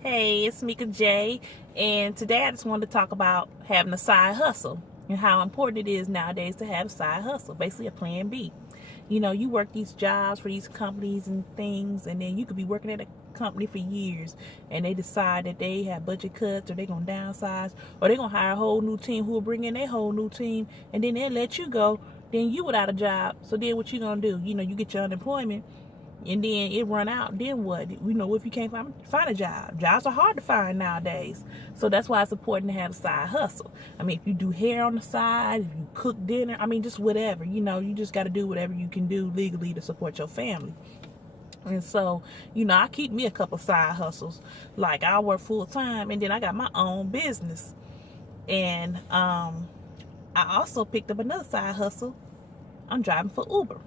Hey, it's Mika J, and today I just wanted to talk about having a side hustle and how important it is nowadays to have a side hustle, basically a plan B. You work these jobs for these companies and things, and then you could be working at a company for years, and they decide that they have budget cuts, or they're going to downsize, or they're going to hire a whole new team who will bring in their whole new team, and then they'll let you go. Then you without a job. So then what you going to do? You get your unemployment and then it run out. Then what? If you can't find a job, jobs are hard to find nowadays. So that's why it's important to have a side hustle. I mean, if you do hair on the side, if you cook dinner, I mean, just whatever. You just got to do whatever you can do legally to support your family. And so, I keep me a couple side hustles. Like, I work full time, and then I got my own business. And I also picked up another side hustle. I'm driving for Uber.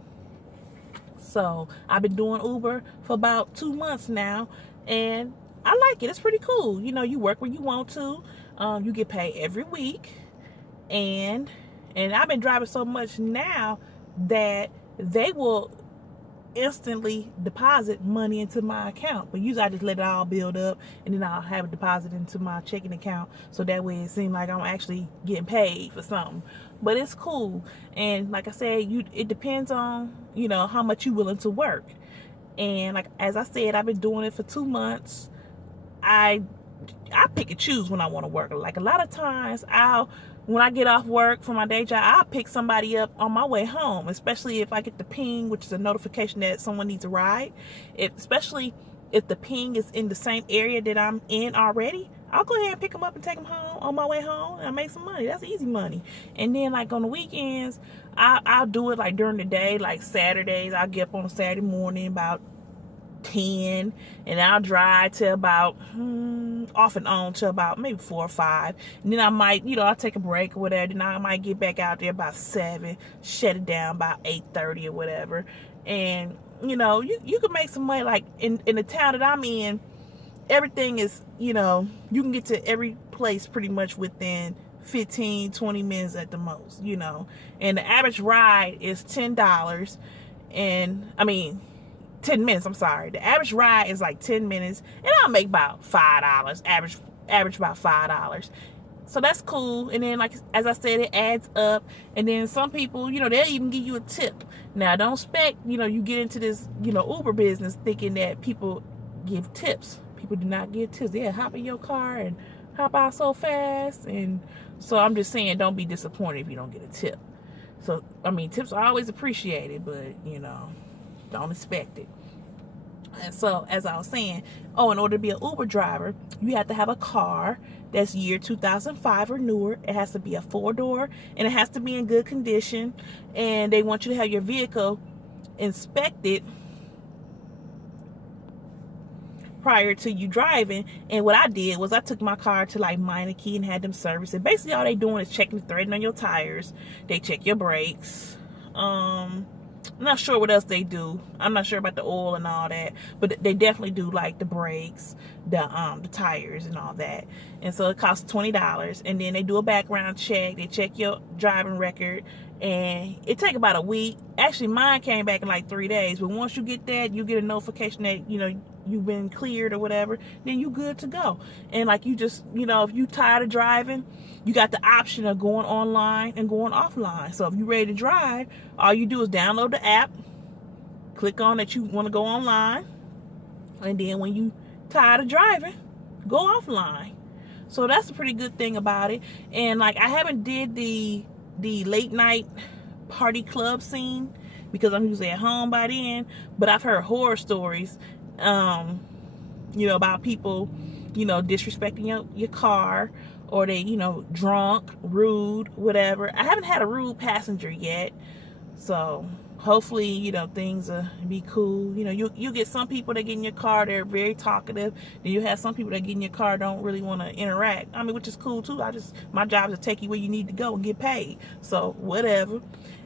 So I've been doing Uber for about 2 months now, and I like it. It's pretty cool. You work when you want to. You get paid every week, and I've been driving so much now that they will instantly deposit money into my account. But usually I just let it all build up, and then I'll have it deposited into my checking account, so that way it seems like I'm actually getting paid for something. But it's cool. And like I said, it depends on how much you're willing to work. And like as I said, I've been doing it for 2 months. I pick and choose when I want to work. Like, a lot of times when I get off work from my day job, I'll pick somebody up on my way home, especially if I get the ping, which is a notification that someone needs a ride. Especially if the ping is in the same area that I'm in already, I'll go ahead and pick them up and take them home on my way home, and I make some money. That's easy money. And then, like, on the weekends, I'll do it like during the day. Like Saturdays, I'll get up on a Saturday morning about 10, and I'll drive to about off and on to about maybe 4 or 5, and then I might I'll take a break or whatever. Then I might get back out there about 7, shut it down about 8:30 or whatever. And you can make some money. Like in the town that I'm in, everything is you can get to every place pretty much within 15-20 minutes at the most. And the average ride is $10. And I mean 10 minutes, I'm sorry. The average ride is like 10 minutes, and I'll make about $5. Average about $5. So that's cool. And then, like as I said, it adds up. And then some people, they'll even give you a tip. Now, don't expect, you get into this, Uber business thinking that people give tips. People do not give tips. They'll hop in your car and hop out so fast. And so I'm just saying, don't be disappointed if you don't get a tip. So, I mean, tips are always appreciated, but, don't expect it. And so, as I was saying, in order to be an Uber driver, you have to have a car that's year 2005 or newer. It has to be a 4-door, and it has to be in good condition. And they want you to have your vehicle inspected prior to you driving. And what I did was I took my car to like Meineke and had them service it. Basically, all they doing is checking the threading on your tires. They check your brakes. I'm not sure what else they do. I'm not sure about the oil and all that, but they definitely do like the brakes, the tires and all that. And so it costs $20. And then they do a background check. They check your driving record, and it take about a week. Actually, mine came back in like 3 days. But once you get that, you get a notification that you've been cleared or whatever. Then you good to go. And like you just if you tired of driving, you got the option of going online and going offline. So if you're ready to drive, all you do is download the app, click on that you want to go online, and then when you tired of driving, go offline. So that's a pretty good thing about it. And like, I haven't did the late night party club scene because I'm usually at home by then, but I've heard horror stories about people disrespecting your car, or they drunk, rude, whatever. I haven't had a rude passenger yet, so hopefully things will be cool. You get some people that get in your car, they're very talkative. Then you have some people that get in your car, don't really want to interact. I mean, which is cool too. My job is to take you where you need to go and get paid, so whatever.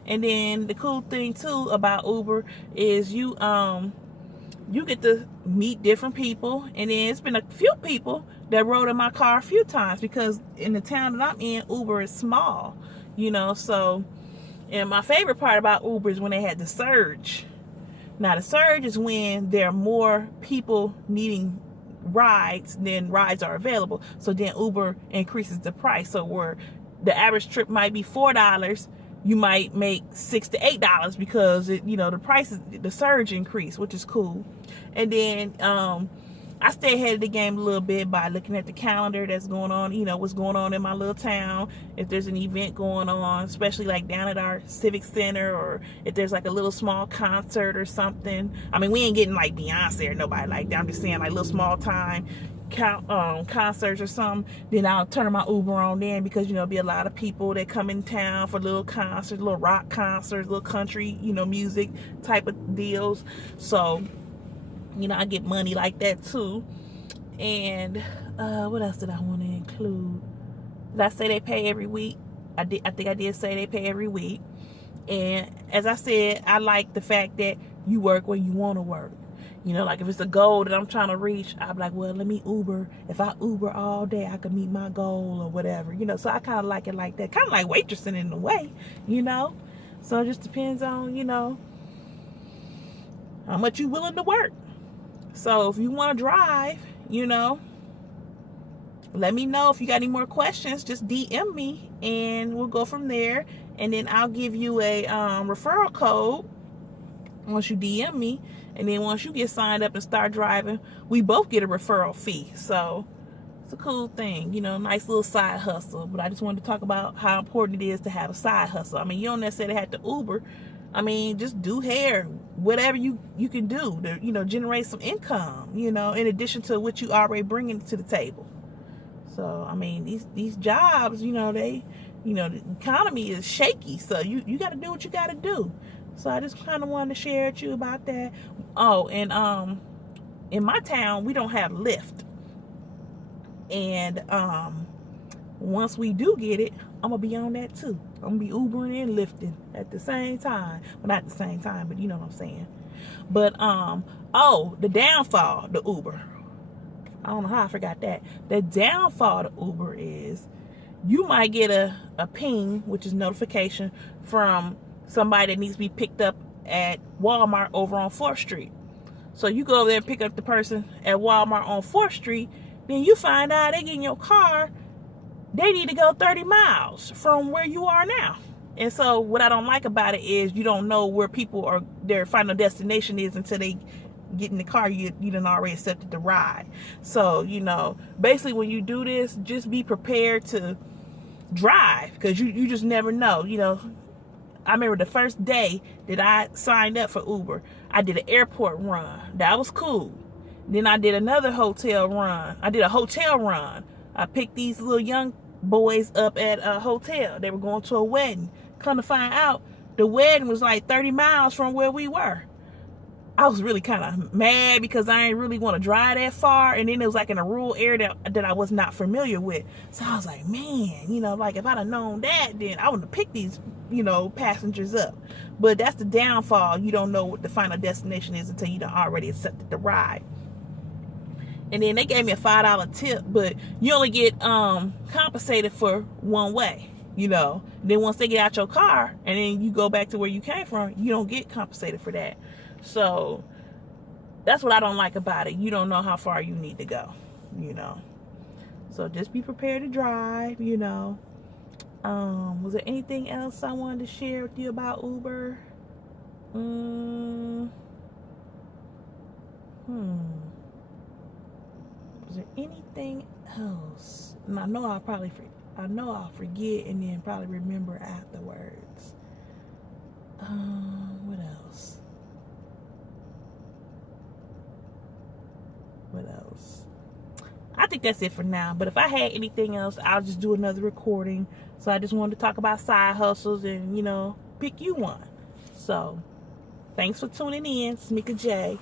And then the cool thing too about Uber is you get to meet different people. And then it's been a few people that rode in my car a few times, because in the town that I'm in, Uber is small, so. And my favorite part about Uber is when they had the surge. Now, the surge is when there are more people needing rides, then rides are available. So then Uber increases the price. So where the average trip might be $4, you might make $6 to $8 because the prices, the surge increase, which is cool. And then I stay ahead of the game a little bit by looking at the calendar that's going on, what's going on in my little town. If there's an event going on, especially like down at our civic center, or if there's like a little small concert or something. I mean, we ain't getting like Beyonce or nobody like that. I'm just saying like little small time concerts or something. Then I'll turn my Uber on then, because there'll be a lot of people that come in town for little concerts, little rock concerts, little country, music type of deals. So I get money like that too. And what else did I want to include? Did I say they pay every week? I think I did say they pay every week. And as I said, I like the fact that you work where you want to work. Like if it's a goal that I'm trying to reach, I'll be like, well, let me Uber. If I Uber all day, I can meet my goal or whatever. So I kind of like it like that. Kind of like waitressing in a way, So it just depends on, how much you willing to work. So if you want to drive, let me know. If you got any more questions, just DM me and we'll go from there. And then I'll give you a referral code once you DM me. And then once you get signed up and start driving, we both get a referral fee. So it's a cool thing, nice little side hustle. But I just wanted to talk about how important it is to have a side hustle. I mean, you don't necessarily have to Uber. I mean, just do hair, whatever you can do to, generate some income, in addition to what you already bringing to the table. So, I mean, these jobs, the economy is shaky. So you got to do what you got to do. So I just kind of wanted to share with you about that. Oh, and in my town, we don't have Lyft. And once we do get it, I'm going to be on that too. I'm going to be Ubering and Lyfting at the same time. Well, not at the same time, but you know what I'm saying. But, the downfall, the Uber. I don't know how I forgot that. The downfall to Uber is you might get a ping, which is notification from somebody that needs to be picked up at Walmart over on 4th Street. So you go over there and pick up the person at Walmart on 4th Street. Then you find out they get in your car, they need to go 30 miles from where you are now. And so what I don't like about it is you don't know where people are, their final destination is until they get in the car. You done already accepted the ride. So, basically when you do this, just be prepared to drive, because you just never know. I remember the first day that I signed up for Uber, I did an airport run. That was cool. Then I did another hotel run. I did a hotel run. I picked these little young boys up at a hotel. They were going to a wedding. Come to find out, the wedding was like 30 miles from where we were. I was really kind of mad because I didn't really want to drive that far. And then it was like in a rural area that I was not familiar with. So I was like, man, like if I'd have known that, then I would have picked these, passengers up. But that's the downfall. You don't know what the final destination is until you done already accepted the ride. And then they gave me a $5 tip, but you only get compensated for one way, Then once they get out your car and then you go back to where you came from, you don't get compensated for that. So that's what I don't like about it. You don't know how far you need to go, So just be prepared to drive, Was there anything else I wanted to share with you about Uber? Was there anything else? And I know I'll forget and then probably remember afterwards. What else? I think that's it for now. But if I had anything else, I'll just do another recording. So I just wanted to talk about side hustles and, pick you one. So thanks for tuning in. It's Mika J.